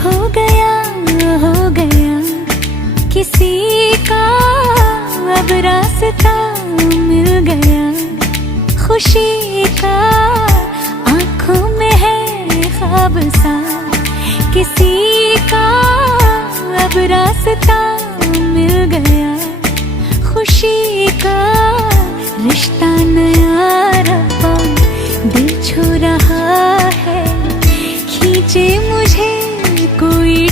खो गया हो गया किसी का अब रास्ता मिल गया, खुशी का आंखों में है ख्वाब सा, किसी का अब रास्ता मिल गया, खुशी का रिश्ता नया रब्बा दिल छू रहा है, खींचे मुझे कोई